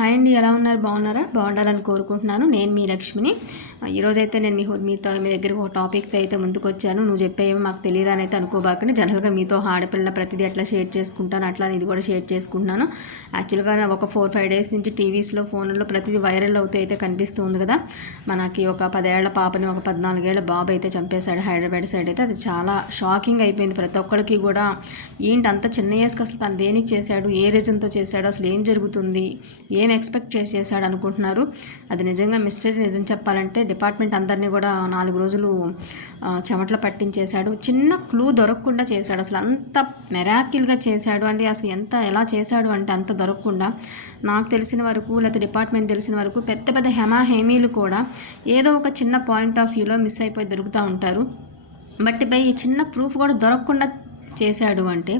Hi అండి ఎలా ఉన్నారు? బాగున్నారా? బాగుండాలని కోరుకుంటున్నాను. నేను మీ లక్ష్మిని. ఈరోజైతే నేను మీ మీతో మీ దగ్గరకు ఒక టాపిక్తో అయితే ముందుకు వచ్చాను నువ్వు చెప్పేవి మాకు తెలియదు అని అయితే అనుకోబాకండి. జనరల్గా మీతో ఆడపిల్ల ప్రతిదీ అట్లా షేర్ చేసుకుంటాను. అట్లా ఇది కూడా షేర్ చేసుకుంటున్నాను. యాక్చువల్గా ఒక ఫోర్ ఫైవ్ డేస్ నుంచి టీవీస్లో ఫోన్లో ప్రతిదీ వైరల్ అవుతూ అయితే కనిపిస్తుంది కదా. మనకి ఒక పదేళ్ళ పాపని ఒక పద్నాలుగేళ్ళ బాబు అయితే చంపేశాడు హైదరాబాద్ సైడ్ అయితే. అది చాలా షాకింగ్ అయిపోయింది ప్రతి ఒక్కరికి కూడా. ఏంటి అంత చిన్న వేసుకు అసలు తను దేనికి చేశాడు? ఏ రీజన్తో చేశాడు? అసలు ఏం జరుగుతుంది? ఏం ఎక్స్పెక్ట్ చేసి చేశాడు అనుకుంటున్నారు. అది నిజంగా మిస్టరీ. నిజం చెప్పాలంటే డిపార్ట్మెంట్ అందరినీ కూడా నాలుగు రోజులు చెమటలు పట్టించేశాడు. చిన్న క్లూ దొరకకుండా చేశాడు. అసలు అంత మెరాకిల్గా చేశాడు. అంటే అసలు ఎంత ఎలా చేశాడు అంటే అంత దొరకకుండా నాకు తెలిసిన వరకు లేకపోతే డిపార్ట్మెంట్ తెలిసిన వరకు పెద్ద పెద్ద హెమాహేమీలు కూడా ఏదో ఒక చిన్న పాయింట్ ఆఫ్ వ్యూలో మిస్ అయిపోయి దొరుకుతూ ఉంటారు. బట్ పై ఈ చిన్న ప్రూఫ్ కూడా దొరకకుండా చేశాడు అంటే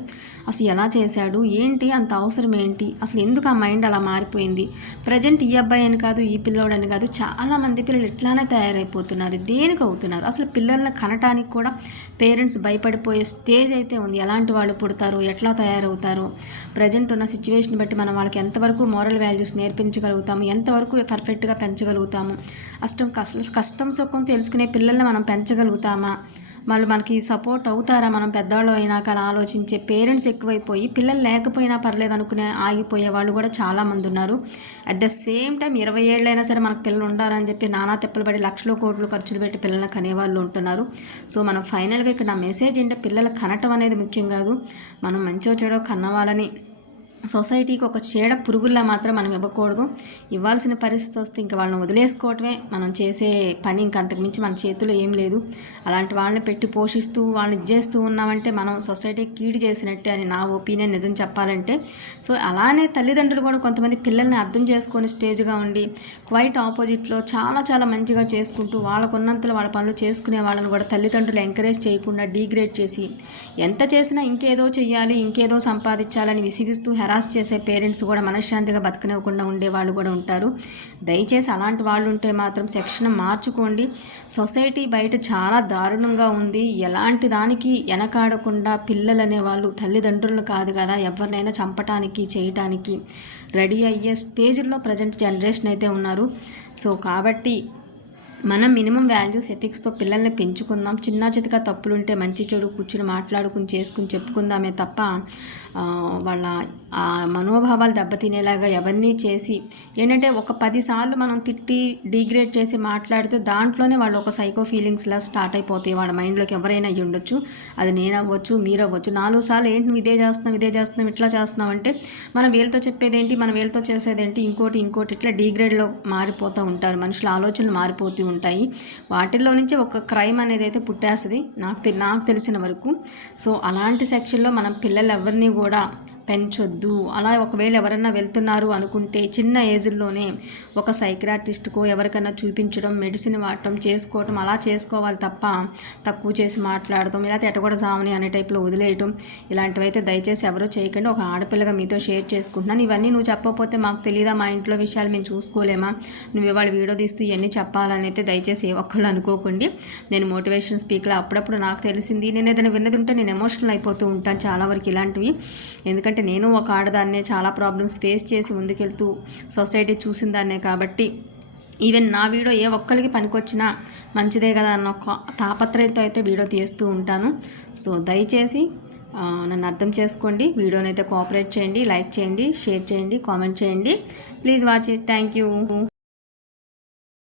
అసలు ఎలా చేశాడు? ఏంటి? అంత అవసరం ఏంటి? అసలు ఎందుకు ఆ మైండ్ అలా మారిపోయింది? ప్రజెంట్ ఈ అబ్బాయి అని కాదు ఈ పిల్లోడు అని కాదు చాలామంది పిల్లలు ఇట్లానే తయారైపోతున్నారు దేనికి అవుతున్నారు? అసలు పిల్లల్ని కనటానికి కూడా పేరెంట్స్ భయపడిపోయే స్టేజ్ అయితే ఉంది. ఎలాంటి వాళ్ళు పుడతారు? ఎట్లా తయారవుతారు? ప్రజెంట్ ఉన్న సిచ్యువేషన్ బట్టి మనం వాళ్ళకి ఎంతవరకు మోరల్ వాల్యూస్ నేర్పించగలుగుతాము? ఎంతవరకు పర్ఫెక్ట్గా పెంచగలుగుతాము? అష్టం కష్టం సుఖం తెలుసుకునే పిల్లల్ని మనం పెంచగలుగుతామా? వాళ్ళు మనకి సపోర్ట్ అవుతారా? మనం పెద్దవాళ్ళు అయినాక అలా ఆలోచించే పేరెంట్స్ ఎక్కువైపోయి పిల్లలు లేకపోయినా పర్లేదు అనుకునే ఆగిపోయే వాళ్ళు కూడా చాలామంది ఉన్నారు. అట్ ద సేమ్ టైం ఇరవై ఏళ్ళైనా సరే మనకు పిల్లలు ఉండాలని చెప్పి నానా తెప్పలు పడి లక్షల కోట్లు ఖర్చులు పెట్టి పిల్లల్ని కనేవాళ్ళు ఉంటున్నారు. సో మనం ఫైనల్గా ఇక్కడ నా మెసేజ్ ఏంటంటే పిల్లలు కనటం అనేది ముఖ్యం కాదు. మనం మంచో చెడో కన్నవాళ్ళని సొసైటీకి ఒక చీడ పురుగుల్లా మాత్రం మనం ఇవ్వకూడదు. ఇవ్వాల్సిన పరిస్థితి వస్తే ఇంకా వాళ్ళని వదిలేసుకోవటమే మనం చేసే పని. ఇంక అంతకుమించి మన చేతిలో ఏం లేదు. అలాంటి వాళ్ళని పెట్టి పోషిస్తూ వాళ్ళని ఇచ్చేస్తూ ఉన్నామంటే మనం సొసైటీకి కీడు చేసినట్టే అని నా ఒపీనియన్ నిజం చెప్పాలంటే. సో అలానే తల్లిదండ్రులు కూడా కొంతమంది పిల్లల్ని అర్థం చేసుకొని స్టేజ్గా ఉండి క్వైట్ ఆపోజిట్లో చాలా చాలా మంచిగా చేసుకుంటూ వాళ్ళకున్నంతలో వాళ్ళ పనులు చేసుకునే వాళ్ళని కూడా తల్లిదండ్రులు ఎంకరేజ్ చేయకుండా డీగ్రేడ్ చేసి ఎంత చేసినా ఇంకేదో చెయ్యాలి ఇంకేదో సంపాదించాలని విసిగిస్తూ హరాస్ చేసే పేరెంట్స్ కూడా మనశ్శాంతిగా బతకనివ్వకుండా ఉండే వాళ్ళు కూడా ఉంటారు. దయచేసి అలాంటి వాళ్ళు ఉంటే మాత్రం సెక్షన్ మార్చుకోండి. సొసైటీ బయట చాలా దారుణంగా ఉంది. ఎలాంటి దానికి వెనకాడకుండా పిల్లలు అనేవాళ్ళు తల్లిదండ్రులను కాదు కదా ఎవరినైనా చంపటానికి చేయటానికి రెడీ అయ్యే స్టేజ్లో ప్రజెంట్ జనరేషన్ అయితే ఉన్నారు. సో కాబట్టి మనం మినిమం వాల్యూస్ ఎథిక్స్తో పిల్లల్ని పెంచుకుందాం. చిన్న చితక తప్పులుంటే మంచి చెడు కూర్చుని మాట్లాడుకుని చేసుకుని చెప్పుకుందామే తప్ప వాళ్ళ ఆ మనోభావాలు దెబ్బతినేలాగా ఎవరిని చేసి ఏంటంటే ఒక పదిసార్లు మనం తిట్టి డిగ్రేడ్ చేసి మాట్లాడితే దాంట్లోనే వాళ్ళు ఒక సైకో ఫీలింగ్స్లా స్టార్ట్ అయిపోతాయి. వాళ్ళ మైండ్లోకి ఎవరైనా అయ్యి ఉండొచ్చు. అది నేను అవ్వచ్చు మీరు అవ్వచ్చు. నాలుగు సార్లు ఏంటి ఇదే చేస్తున్నాం ఇదే చేస్తున్నాం ఇట్లా చేస్తున్నాం అంటే మనం వీళ్ళతో చెప్పేదేంటి మనం వీళ్ళతో చేసేదేంటి ఇంకోటి ఇంకోటి ఇట్లా డిగ్రేడ్లో మారిపోతూ ఉంటారు. మనుషుల ఆలోచనలు మారిపోతూ ఉంటాయి. వాటిల్లో నుంచి ఒక క్రైమ్ అనేది అయితే పుట్టేస్తుంది. నాకు నాకు తెలిసిన వరకు. సో అలాంటి సెక్షన్లో మనం పిల్లలు ఎవరిని కూడా పెంచొద్దు. అలా ఒకవేళ ఎవరన్నా వెళ్తున్నారు అనుకుంటే చిన్న ఏజ్లోనే ఒక సైక్రాటిస్ట్కో ఎవరికైనా చూపించడం మెడిసిన్ వాడటం చేసుకోవటం అలా చేసుకోవాలి తప్ప తక్కువ చేసి మాట్లాడటం ఇలా ఎటగొడ సామని అనే టైప్లో వదిలేయటం ఇలాంటివైతే దయచేసి ఎవరో చేయకండి. ఒక ఆడపిల్లగా మీతో షేర్ చేసుకుంటున్నాను. ఇవన్నీ నువ్వు చెప్పకపోతే మాకు తెలియదా మా ఇంట్లో విషయాలు మేము చూసుకోలేమా? నువ్వు ఇవాళ వీడియో తీస్తూ ఇవన్నీ చెప్పాలని అయితే దయచేసి ఏ ఒక్కళ్ళు అనుకోకండి. నేను మోటివేషన్ స్పీకర్ అప్పుడప్పుడు నాకు తెలిసింది. నేను ఏదైనా విన్నది ఉంటే నేను ఎమోషనల్ అయిపోతూ ఉంటాను చాలా వరకు ఇలాంటివి. ఎందుకంటే ఎందుకంటే నేను ఒక ఆడదాన్నే చాలా ప్రాబ్లమ్స్ ఫేస్ చేసి ముందుకెళ్తూ సొసైటీ చూసిన దాన్నే కాబట్టి ఈవెన్ నా వీడియో ఏ ఒక్కరికి పనికొచ్చినా మంచిదే కదా అన్న ఒక తాపత్రయంతో అయితే వీడియో తీస్తూ ఉంటాను. సో దయచేసి నన్ను అర్థం చేసుకోండి వీడియోనైతే కోఆపరేట్ చేయండి లైక్ చేయండి షేర్ చేయండి కామెంట్ చేయండి. Please watch it thank you